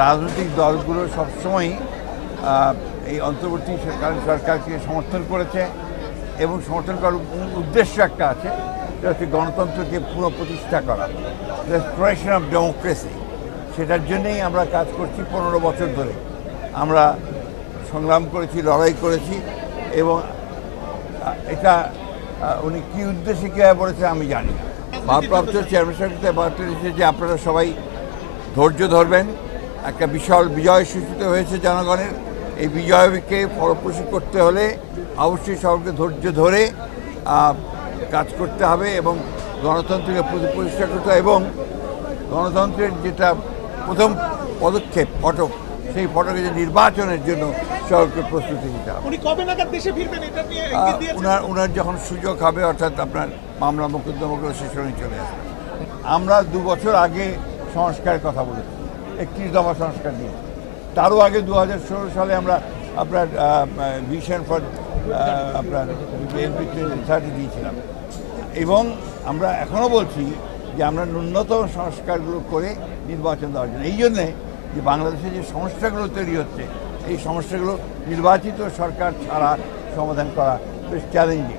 রাজনৈতিক দলগুলো সবসময়ই এই অন্তর্বর্তী সরকারকে সমর্থন করেছে এবং সমর্থন করার উদ্দেশ্য একটা আছে, সেটা হচ্ছে গণতন্ত্রকে পুনঃপ্রতিষ্ঠা করা, রেস্টোরেশন অফ ডেমোক্রেসি। সেটার জন্যেই আমরা কাজ করছি 15 বছর ধরে। আমরা সংগ্রাম করেছি, লড়াই করেছি এবং এটা উনি কী উদ্দেশ্যে কীভাবে বলেছে আমি জানি না। ভারপ্রাপ্ত চেয়ারম্যান সাহেবকে বার্তা দিয়েছে যে আপনারা সবাই ধৈর্য ধরবেন। একটা বিশাল বিজয় সূচিত হয়েছে জনগণের। এই বিজয়কে ফলপ্রসূ করতে হলে অবশ্যই সবাইকে ধৈর্য ধরে কাজ করতে হবে এবং গণতন্ত্রকে প্রতিষ্ঠা করতে হবে এবং গণতন্ত্রের যেটা প্রথম পদক্ষেপ ফটক, সেই ফটকে যে নির্বাচনের জন্য সবাইকে প্রস্তুতি নিতে হবে। ওনার যখন সুযোগ হবে, অর্থাৎ আপনার মামলা মোকদ্দমাগুলো শেষ হয়ে চলে আসবে। আমরা 2 বছর আগে সংস্কারের কথা বলেছি, 31 দফা সংস্কার নিয়ে। তারও আগে 2016 সালে আমরা আপনার ভিশন ফর আপনার বিএনপি 30 দিয়েছিলাম এবং আমরা এখনও বলছি যে আমরা ন্যূনতম সংস্কারগুলো করে নির্বাচন দেওয়ার জন্য। এই জন্যে যে বাংলাদেশে যে সমস্যাগুলো তৈরি হচ্ছে, এই সমস্যাগুলো নির্বাচিত সরকার ছাড়া সমাধান করা বেশ চ্যালেঞ্জিং।